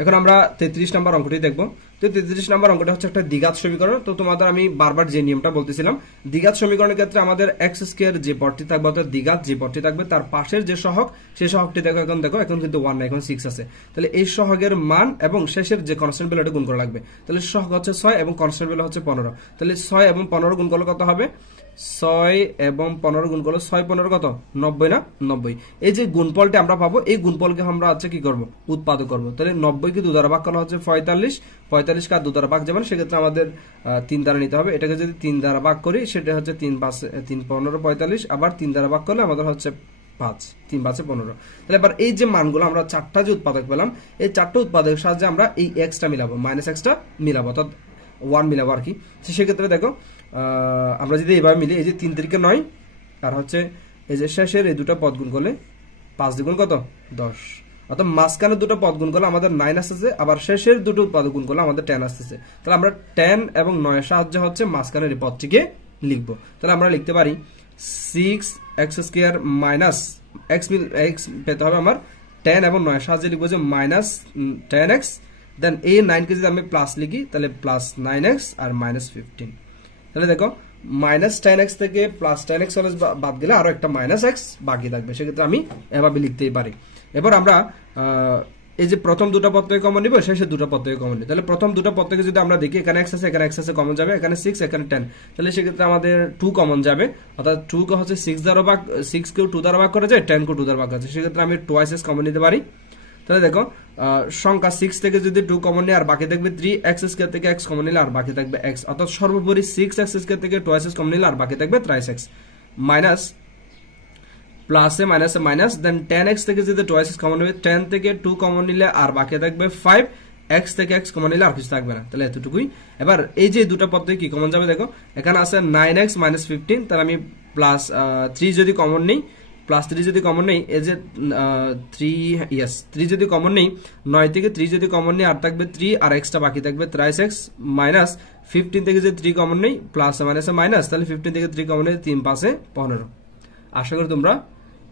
এখন আমরা 33 নম্বর অঙ্কটি দেখব। তো 33 নম্বর অঙ্কটা হচ্ছে একটা দ্বিঘাত সমীকরণ। তো তোমাদের আমি বারবার যে নিয়মটা বলতেছিলাম, দ্বিঘাত সমীকরণের ক্ষেত্রে আমাদের এক্স স্কয়ার যে পদটি থাকবে অর্থাৎ দ্বিঘাত যে পদটি থাকবে তার পাশের যে সহগ সেই সহগটি দেখো, এখন কিন্তু 1 না, এখন 6 আছে। তাহলে এই সহগের মান এবং শেষের যে কনস্ট্যান্ট ভ্যালু এটা গুণ করা লাগবে। তাহলে সহগ হচ্ছে 6 এবং কনস্ট্যান্ট ভ্যালু হচ্ছে 15। তাহলে 6 এবং 15 গুণ করলে কত হবে? 6 এবং 15 গুণ করলে 6 15 কত? 90 না? 90। এই যে গুণফলটি আমরা পাবো, এই গুণফলকে আমরা হচ্ছে কি করব? উৎপাদক করব। তাহলে 90 কে 2 দ্বারা ভাগ করা হচ্ছে 45, 45 কে 2 দ্বারা ভাগ যাবে না, সেক্ষেত্রে আমাদের 3 দ্বারা নিতে হবে। এটাকে যদি 3 দ্বারা ভাগ করি সেটা হচ্ছে 3 15 45, আবার 3 দ্বারা ভাগ করলে আমাদের হচ্ছে 5, 3 5 15। তাহলে এবার এই যে মানগুলো আমরা চারটা যে উৎপাদক পেলাম, এই চারটা উৎপাদকের সাহায্যে আমরা এই এক্সটা মিলাবো, মাইনাস এক্সটা মিলাবো, অর্থাৎ 1 মিলাবো আর কি। সেক্ষেত্রে দেখো আমরা যদি এইভাবে মিলি, এই যে 3 3 কে 9 আর হচ্ছে এই যে শেষের এই দুটো পদ গুণ করলে 5 দ্বিগুণ কত? 10। অর্থাৎ মাঝখানে দুটো পদ গুণ করলে আমাদের 9 আসতেছে, আবার শেষের দুটো উৎপাদক গুণ করলে আমাদের 10 আসতেছে। তাহলে আমরা 10 এবং 9 এর সাহায্যে হচ্ছে মাঝখানের এই পদটিকে লিখবো। তাহলে আমরা লিখতে পারি 6x² মাইনাস x পেতে হবে আমার 10 এবং 9 এর সাহায্যে লিখবো যে মাইনাস 10x, দেন এই 9 কে যদি আমি প্লাস লিখি তাহলে প্লাস 9x আর মাইনাস 15। তাহলে দেখো মাইনাস 10x থেকে প্লাস 10x বাদ দিলে আরো একটা মাইনাস x বাকি থাকবে, সেক্ষেত্রে আমি এভাবে লিখতেই পারি। এবার আমরা এই যে প্রথম দুটো পদ থেকে কমন নিব, শেষে দুটো পদ থেকে কমন নিব। তাহলে প্রথম দুটো পদ থেকে যদি আমরা দেখি, এখানে x আছে, এখানে x আছে, কমন যাবে, এখানে 6, এখানে 10। তাহলে সেক্ষেত্রে আমাদের 2 কমন যাবে, অর্থাৎ 2 কে হচ্ছে 6 দ্বারা ভাগ, 6 কেও 2 দ্বারা ভাগ করা যায়, 10 কেও 2 দ্বারা ভাগ করা যায়, সেক্ষেত্রে আমি twice s কমন নিতে পারি। তাহলে দেখো সংখ্যা 6 থেকে যদি 2 কমন নিই আর বাকি থাকবে 3x² থেকে x কমন নিলে আর বাকি থাকবে x, অর্থাৎ সর্বোপরি 6x² থেকে 2x কমন নিলে আর বাকি থাকবে 3x, মাইনাস প্লাসে মাইনাসে মাইনাস, দেন 10x থেকে যদি 2x কমন নেবে, 10 থেকে 2 কমন নিলে আর বাকি থাকবে 5, x থেকে x কমন নিলে আর কিছু থাকবে না। তাহলে এতটুকুই। এবার এই যে দুটো পদ থেকে কি কমন যাবে দেখো, এখানে আছে 9x মাইনাস 15, তাহলে আমি প্লাস 3 যদি কমন নেই, প্লাস 3 যদি কমন নেই, এই যে 3 যদি কমন নেই, 9 থেকে 3 যদি কমন নেই আর থাকবে 3 আর এক্সটা বাকি থাকবে 3x, মাইনাস 15 থেকে যদি 3 কমন নেই, প্লাস মাইনাসে মাইনাস, তাহলে 15 থেকে 3 কমন নেই 3 5 15। আশা করি তোমরা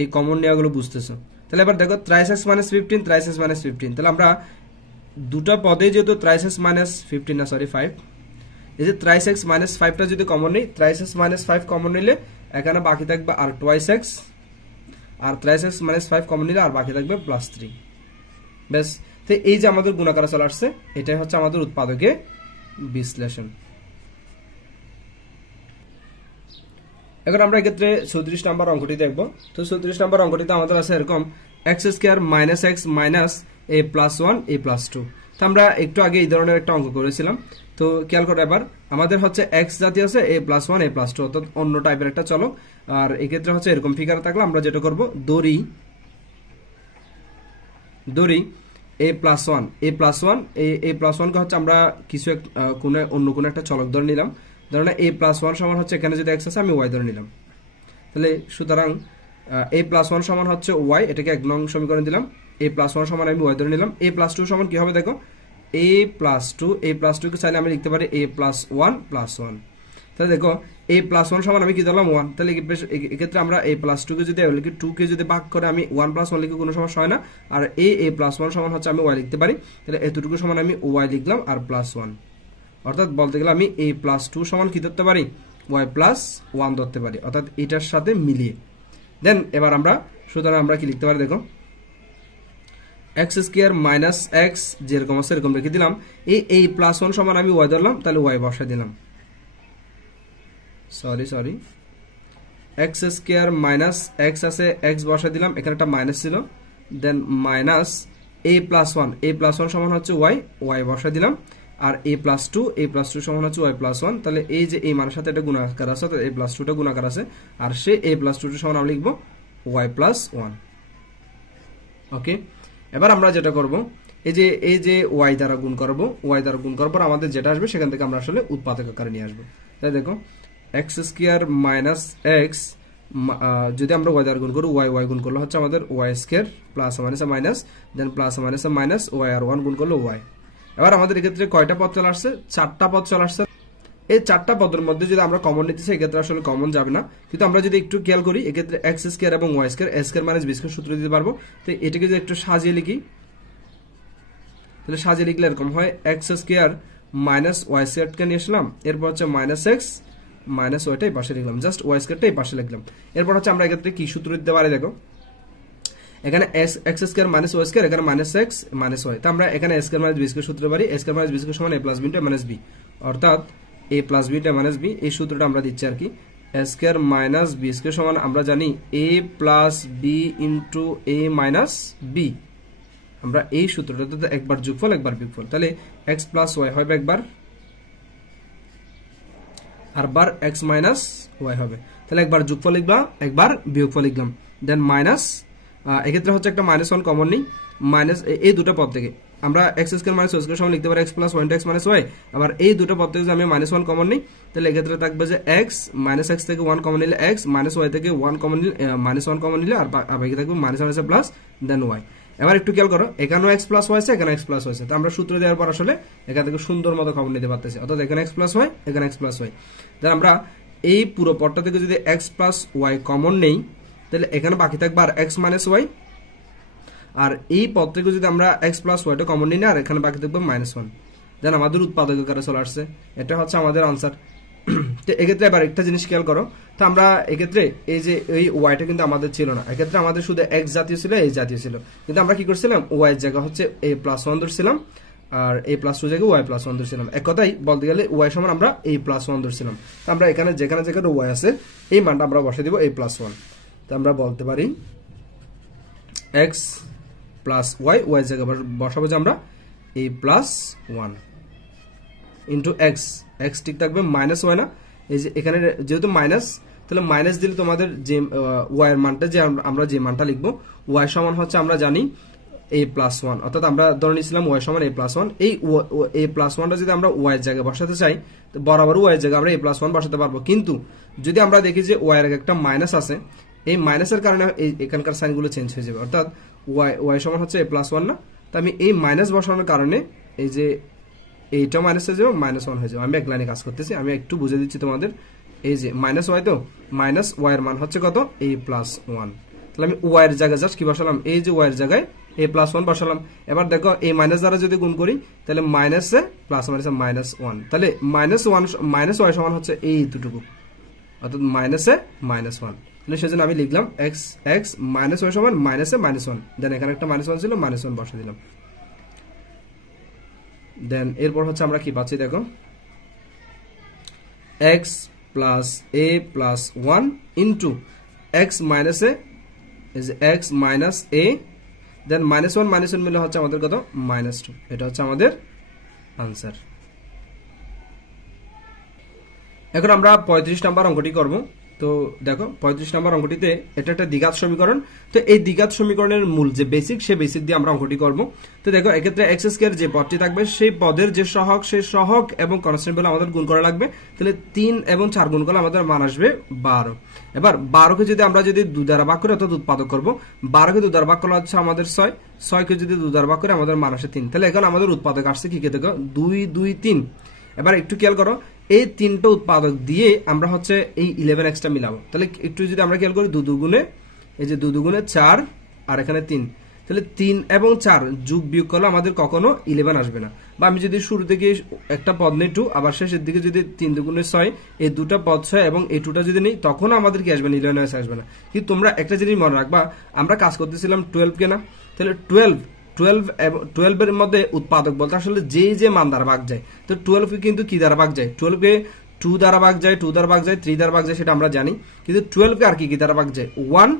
এই কমন নেওয়াগুলো বুঝতেছো। তাহলে এবার দেখো 3x মাইনাস 15, 3x মাইনাস 15, তাহলে আমরা দুটো পদে যেহেতু 3x মাইনাস 15 না সরি 5, এই যে 3x মাইনাস 5টা যদি কমন নেই, 3x মাইনাস 5 কমন নিলে এখানে বাকি থাকবে আর twice x, আর 3x মাইনাস 5 কমন নিলে আর বাকি থাকবে প্লাস 3। বেশ, তো এই যে আমাদের গুণাকারে চলে আসছে, এটাই হচ্ছে আমাদের উৎপাদকে বিশ্লেষণ। এখন আমরা এক্ষেত্রে 34 নম্বর অঙ্কটি দেখব। তো 34 নম্বর অঙ্কটিতে আমাদের আছে এরকম x² minus x minus a plus 1 a plus 2। তো আমরা একটু আগে এই ধরনের একটা অঙ্ক করেছিলাম। তো খেয়াল করো, এবার আমাদের হচ্ছে x জাতীয় আছে a প্লাস 1 a প্লাস 2, অর্থাৎ অন্য টাইপের একটা চলক। আর এক্ষেত্রে হচ্ছে এরকম ফিগার থাকলে আমরা যেটা করব, দড়ি a প্লাস 1 a প্লাস 1 কে হচ্ছে আমরা কিছু অন্য কোনো একটা চলক ধরে নিলাম। ধরুন a প্লাস 1 সমান হচ্ছে, এখানে যদি x আছে আমি y ধরে নিলাম। তাহলে সুতরাং a প্লাস 1 সমান হচ্ছে y, এটাকে 1 নং সমীকরণ দিলাম। a প্লাস 1 সমান আমি y ধরে নিলাম। a প্লাস 2 সমান কি হবে দেখো, a প্লাস 2 কে চাইলে আমি লিখতে পারি a প্লাস 1 প্লাস 1। তাহলে দেখো a প্লাস 1 সমান আমি কি ধরলাম 1। তাহলে এক্ষেত্রে আমরা a প্লাস 2 কে যদি লিখি, 2 কে যদি ভাগ করে আমি 1 প্লাস 1 লিখে কোনো সমস্যা হয় না। আর a প্লাস 1 সমান হচ্ছে আমি y লিখতে পারি। তাহলে এতটুকু সমান আমি y লিখলাম আর প্লাস 1, অর্থাৎ বলতে গেলে আমি a প্লাস 2 সমান কি ধরতে পারি, y প্লাস 1 ধরতে পারি, অর্থাৎ এটার সাথে মিলিয়ে। দেন এবার আমরা সুতরাং আমরা কি লিখতে পারি দেখো, x² মাইনাস x যেরকম আছে এরকম রেখে দিলাম। এই প্লাস 1 সমান আমি y ধরলাম, তাহলে y বসাই দিলাম। সরি x² মাইনাস x আছে, x বসাই দিলাম, এখানে একটা মাইনাস ছিল, দেন মাইনাস a প্লাস 1 সমান হচ্ছে y বসাই দিলাম। আর a প্লাস 2 সমান হচ্ছে y প্লাস 1। তাহলে এই যে এই মানের সাথে এটা গুণাকার আছে, তো a প্লাস 2টা গুণাকার আছে, আর সে a প্লাস 2 সমান আমরা লিখবো y প্লাস 1। ওকে, এবার আমরা যেটা করব, এই যে y দ্বারা গুণ করব, পর আমাদের যেটা আসবে সেখান থেকে আমরা আসলে উৎপাদক আকারে নিয়ে আসবো। তাই দেখো x² মাইনাস x, যদি আমরা y দ্বারা গুণ করি, y গুণ করলে হচ্ছে আমাদের y² প্লাস মাইনাস মাইনাস, দেন প্লাস মাইনাস মাইনাস y আর 1 গুণ করলে y। এবার আমাদের এক্ষেত্রে কয়টা পদ চলে আসছে, 4টা পদ চলে আসছে। এই 4টা পদের মধ্যে যদি আমরা কমন নিতে চাই, এক্ষেত্রে আসলে কমন যাবে না, কিন্তু আমরা যদি একটু খেয়াল করি, এক্ষেত্রে x² এবং y² a² মাইনাস b² সূত্র দিতে পারবো। তো এটাকে যদি একটু সাজিয়ে লিখি, তো তাহলে সাজিয়ে লিখলে এরকম হয় এক্স স্কোয়ার মাইনাস ওয়াই স্কোয়ারকে নিয়ে আসলাম, এরপর হচ্ছে মাইনাস এক্স মাইনাস ওয়াইটাই পাশে লিখলাম, জাস্ট ওয়াই স্কোয়ারটাই পাশে লিখলাম। এরপর হচ্ছে আমরা এক্ষেত্রে কি সূত্র দিতে পারি দেখো, এখানে X square minus Y square, এখানে মাইনাস এক্স মাইনাস ওয়াই, তো আমরা এখানে A square minus B square সূত্র পারি, A square minus B square সমান A plus B into minus B, অর্থাৎ A plus B into minus B, এই সূত্রটা আমরা দিচ্ছি আর কি। A square minus B square সমান আমরা জানি A plus B into A minus B, আমরা এই সূত্রটাতে একবার যোগফল একবার বিয়োগফল, তাহলে এক্স প্লাস ওয়াই হবে একবার, আর বার এক্স মাইনাস ওয়াই হবে, তাহলে একবার যোগফল লিখলাম একবার বিয়োগফল লিখলাম, দেন মাইনাস, এক্ষেত্রে হচ্ছে একটা মাইনাস ওয়ান কমন নেই, মাইনাস এই দুটো পদ থেকে আমরা x square minus Y square সমান লিখতে পারি x plus y into x minus y, আবার এই দুটো পদ থেকে আমি মাইনাস ওয়ান কমন নিই, তাহলে এক্ষেত্রে থাকবে যে এক্স মাইনাস এক্স থেকে ওয়ান কমন নিলে এক্স, মাইনাস ওয়াই থেকে ওয়ান কমন নিলে মাইনাস ওয়ান কমন নিলে, আর বাকি থাকবে মাইনাস মাইনাস প্লাস দেন ওয়াই। এবার একটু খেয়াল করো, এখানেও এক্স প্লাস ওয়াই আছে, এখানে এক্স প্লাস ওয়াই আছে, তো আমরা সূত্র দেওয়ার পর আসলে এখান থেকে সুন্দর মতো খবর নিতে পারতেছি, অর্থাৎ এখানে এক্স প্লাস ওয়াই, এখানে এক্স প্লাস ওয়াই, তাহলে আমরা এই পুরো পদটা থেকে যদি এক্স প্লাস ওয়াই কমন নেই, তাহলে এখানে বাকি থাকবে আর এক্স মাইনাস ওয়াই, আর এই পদ থেকে যদি আমরা এক্স প্লাস ওয়াইটা কমন নিই না, আর এখানে বাকি থাকবে মাইনাস ওয়ান, দেন আমাদের উৎপাদক আকারে চলে আসছে, এটা হচ্ছে আমাদের আনসার। তো এক্ষেত্রে এবার একটা জিনিস খেয়াল করো, তো আমরা এক্ষেত্রে এই যে এই ওয়াইটা কিন্তু আমাদের ছিল না, এক্ষেত্রে আমাদের শুধু এক্স জাতীয় ছিল, এই জাতীয় ছিল, কিন্তু আমরা কি করছিলাম ওয়াই এর জায়গা হচ্ছে এ প্লাস ওয়ান ধরছিলাম, আর এ প্লাস টু জায়গায় ওয়াই প্লাস ওয়ান ধরছিলাম, এক কথাই বলতে গেলে ওয়াই সমান আমরা এই প্লাস ওয়ান ধরছিলাম, তো আমরা এখানে যেখানে যেখানে ওয়াই আছে এই মানটা আমরা বসে দিব এই প্লাস ওয়ান, তো আমরা বলতে পারি এক্স প্লাস ওয়াই, ওয়াই জায়গায় বসাবো যে আমরা এই plus one into x, x ঠিক থাকবে মাইনাস ওয়াই না, এই যে এখানে যেহেতু মাইনাস, তাহলে মাইনাস দিলে তোমাদের যে ওয়াই এর মানটা যে আমরা যে মানটা লিখবো ওয়াই সমান হচ্ছে আমরা জানি এ প্লাস ওয়ান, অর্থাৎ আমরা ধরে নিয়েছিলাম ওয়াই সমান এ প্লাস ওয়ান, এই এ প্লাস ওয়ানটা যদি আমরা ওয়াই এর জায়গায় বসাতে চাই তো বরাবর ওয়াই এর জায়গায় আমরা এ প্লাস ওয়ান বসাতে পারবো, কিন্তু যদি আমরা দেখি যে ওয়াই এর একটা মাইনাস আছে, এই মাইনাসের কারণে এখানকার সাইনগুলো চেঞ্জ হয়ে যাবে, অর্থাৎ ওয়াই সমান হচ্ছে এ প্লাস ওয়ান না, তো আমি এই মাইনাস বসানোর কারণে এই যে এইটা মাইনাস হয়ে যাবে, মাইনাস ওয়ান হয়ে যাবে, আমি এক লাইনে কাজ করতেছি, আমি একটু বুঝে দিচ্ছি তোমাদের, এই যে মাইনাস ওয়াই, তো মাইনাস ওয়াই এর মান হচ্ছে কত এ প্লাস ওয়ান, তাহলে আমি ওয়াই এর জায়গায় জাস্ট কি বসালাম, এই যে ওয়াই এর জায়গায় এ প্লাস ওয়ান বসালাম, এবার দেখো এই মাইনাস দ্বারা যদি গুণ করি তাহলে মাইনাসে প্লাস মাইনাসে মাইনাস ওয়ান, তাহলে মাইনাস ওয়ান মাইনাস ওয়াই সমান হচ্ছে এই দুটুকু, অর্থাৎ মাইনাসে মাইনাস ওয়ান, তাহলে সেজন্য আমি লিখলাম এক্স এক্স মাইনাস ওয়াই সমান মাইনাসে মাইনাস ওয়ান, দেন এখানে একটা মাইনাস ওয়ান ছিল, মাইনাস ওয়ান বসে দিলাম, দেন এরপর হচ্ছে আমরা কি পাচ্ছি দেখো X plus A plus one into x minus A, X minus A, then minus one মিলে হচ্ছে আমাদের কত মাইনাস টু, এটা হচ্ছে আমাদের আনসার। এখন আমরা 35 নাম্বার অঙ্কটি করব, তো দেখো 35 নাম্বার অঙ্কটিতে এটা একটা দ্বিঘাত সমীকরণ, তো এই দ্বিঘাত সমীকরণের মূল যে বেসিক, সেই বেসিক দিয়ে আমরা অঙ্কটি করব। তো দেখো এক্ষেত্রে এক্স স্কয়ার যে পদটি থাকবে সেই পদের যে সহগ, সেই সহগ এবং কনস্ট্যান্ট বলে আমাদের গুণ করা লাগবে, তাহলে 3 এবং 4 গুণ করলে আমাদের মান আসবে 12। এবার 12কে যদি আমরা 2 দ্বারা ভাগ করি অর্থাৎ উৎপাদক করব, 12কে 2 দ্বারা ভাগ করলে হচ্ছে আমাদের 6, 6কে যদি 2 দ্বারা ভাগ করি আমাদের মান আসে 3, তাহলে এখন আমাদের উৎপাদক আসছে কি কে দেখো 2 2 3। এবার একটু খেয়াল করো, এই তিনটা উৎপাদক দিয়ে আমরা হচ্ছে এই 11x টা মিলাবো, তাহলে একটু যদি আমরা খেয়াল করি 2 দুগুণে, এই যে 2 দুগুণে 4 আর এখানে 3, তাহলে 3 এবং 4 যোগ বিয়োগ করলে আমাদের কখনো 11 আসবে না, বা আমি যদি শুরু থেকে একটা পদ নেই 2, আবার শেষের দিকে যদি 3 দুগুণে 6, এই দুটা পদ 6 এবং এই 2টা যদি নেই তখন আমাদের কি আসবে না 11 আসবে না। কিন্তু তোমরা একটা জিনিস মনে রাখবা, আমরা কাজ করতেছিলাম 12 কে না, তাহলে 12 এর মধ্যে উৎপাদক বলতে আসলে যে মান দ্বারা ভাগ যায়, তো 12 কে কিন্তু কি দ্বারা ভাগ যায়, 12 কে 2 দ্বারা ভাগ যায়, 2 দ্বারা ভাগ যায়, 3 দ্বারা ভাগ যায়, সেটা আমরা জানি, কিন্তু 12 কে আর কি দ্বারা ভাগ যায় 1,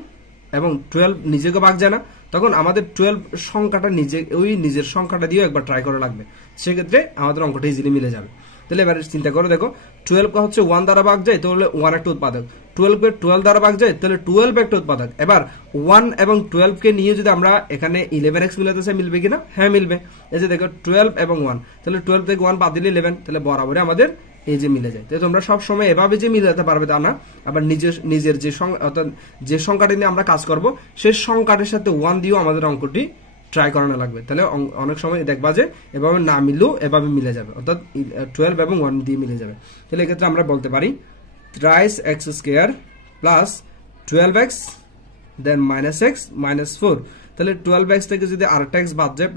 এবং 12 নিজেকে ভাগ যায় না, তখন আমাদের 12 সংখ্যাটা নিজের সংখ্যাটা দিয়েও একবার ট্রাই করা লাগবে, সেক্ষেত্রে আমাদের অঙ্কটা ইজিলি মিলে যাবে। তাহলে এবার চিন্তা করো, দেখো 12 কে হচ্ছে 1 দ্বারা ভাগ যায়, তাহলে 1 একটা উৎপাদক, 12 কে 12 দ্বারা ভাগ যায়, তাহলে 12 একটা উৎপাদক। এবার 1 এবং 12 কে নিয়ে যদি আমরা এখানে 11x মিলাতে চাই, মিলবে কিনা? হ্যাঁ মিলবে। এই যে দেখো 12 এবং 1, তাহলে 12 থেকে 1 বাদ দিলে 11, তাহলে বরাবরই আমাদের এই যে মিলে যায়। তাহলে তোমরা সব সময় এভাবে যে মিলাতে পারবে তা না, আবার নিজের যে অর্থাৎ যে সংখ্যাটা নিয়ে আমরা কাজ করব সেই সংখ্যাটার সাথে 1 দিয়েও আমাদের অঙ্কটি ট্রাই করানো লাগবে, তাহলে অনেক সময় দেখবা যে এভাবে না মিললেও এভাবে মিলে যাবে, অর্থাৎ 12 এবং 1 দিয়ে মিলে যাবে। তাহলে এক্ষেত্রে আমরা বলতে পারি thrice x square plus 12x then minus x minus 4, তাহলে 12x থেকে যদি আরেকটা x বাদ যায়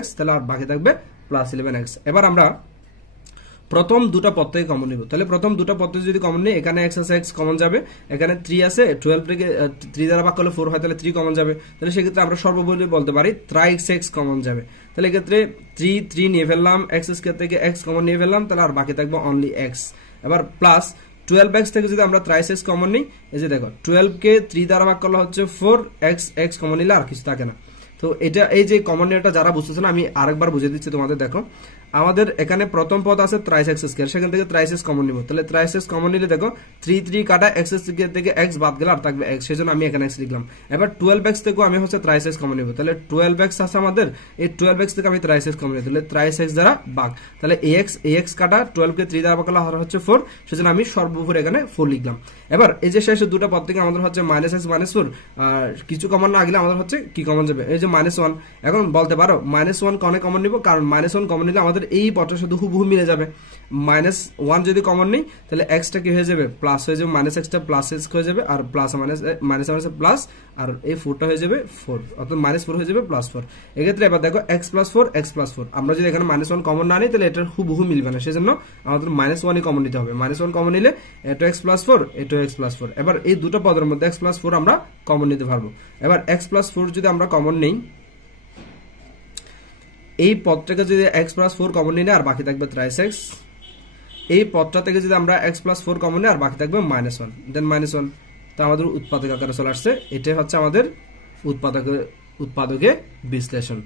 -x, তাহলে আর বাকি থাকবে +11x। এবার আমরা প্রথম দুটো পদ থেকে কমন নিব। তাহলে প্রথম দুটো পদ থেকে যদি কমন নিই, এখানে x আছে, x কমন যাবে, এখানে 3 আছে, 12 থেকে 3 দ্বারা ভাগ করলে 4 হয়, তাহলে 3 কমন যাবে। তাহলে সেক্ষেত্রে আমরা সর্বোপরি বলতে পারি 3x কমন যাবে। তাহলে এক্ষেত্রে 3 নিয়ে ফেললাম, x স্কয়ার থেকে x কমন নিয়ে ফেললাম, তাহলে আর বাকি থাকবে অনলি x। এবার প্লাস 12x থেকে যদি আমরা 3x কমন নিই, এই যে দেখো 12 কে 3 দ্বারা ভাগ করলে হচ্ছে 4x, x কমন নিলে আর কিছু থাকে না। তো এটা এই যে কমন নিয়মটা যারা বুঝতেছ না, আমি আরেকবার বুঝিয়ে দিচ্ছি তোমাদের। দেখো আমাদের এখানে প্রথম পদ আছে 3x স্কয়ার, সেখান থেকে 3x কমন নিব। তাহলে 3x কমন নিলে দেখো 3 কাটা x স্কয়ার থেকে x বাদ গেলে আর থাকবে x, সেজন্য আমি এখানে x লিখলাম। এবার 12x থেকে আমি হচ্ছে 3x কমন নিব। তাহলে 12x আছে আমাদের, এই 12x থেকে আমি 3x কমন নিব, তাহলে 3x দ্বারা ভাগ, তাহলে ax কাটা 12 কে 3 দ্বারা ভাগ করলে আর হচ্ছে 4, সেজন্য আমি সর্বোপরি এখানে 4 লিখলাম। এবার এই যে শেষে দুটো পদ থেকে আমাদের হচ্ছে -x -4, আর কিছু কমন না গেলে আমাদের হচ্ছে কি কমন যাবে, এই যে -1। এখন বলতে পারো -1 কনে কমন নিব, কারণ -1 কমন নিলে আমাদের এই পদটার সাথে হুবহু মিলে যাবে। -1 যদি কমন নেই, তাহলে x টা কি হয়ে যাবে, প্লাস হয়ে যাবে, -x টা প্লাস x হয়ে যাবে, আর প্লাস মাইনাস প্লাস, আর এই 4 টা হয়ে যাবে 4, অর্থাৎ -4 হয়ে যাবে +4। এক্ষেত্রে এবার দেখো x + 4 x + 4, আমরা যদি এখানে -1 কমন না নিই, তাহলে এটার হুবহু মিলবে না, সেজন্য আমাদের -1ই কমন নিতে হবে। -1 কমন নিলে এটা x + 4, এটা x + 4। এবার এই দুটো পদের মধ্যে x + 4 আমরা কমন নিতে পারবো। এবার x + 4 যদি আমরা কমন নেই, এই পদটাকে যদি x + 4 কমন নিলে আর বাকি থাকবে 3x। এই পদটা থেকে যদি আমরা x + 4 কমন নিই, আর বাকি থাকবে -1, দেন -1। তো আমাদের উৎপাদক আকারে চলে আসছে। এটাই হচ্ছে আমাদের উৎপাদকে বিশ্লেষণ।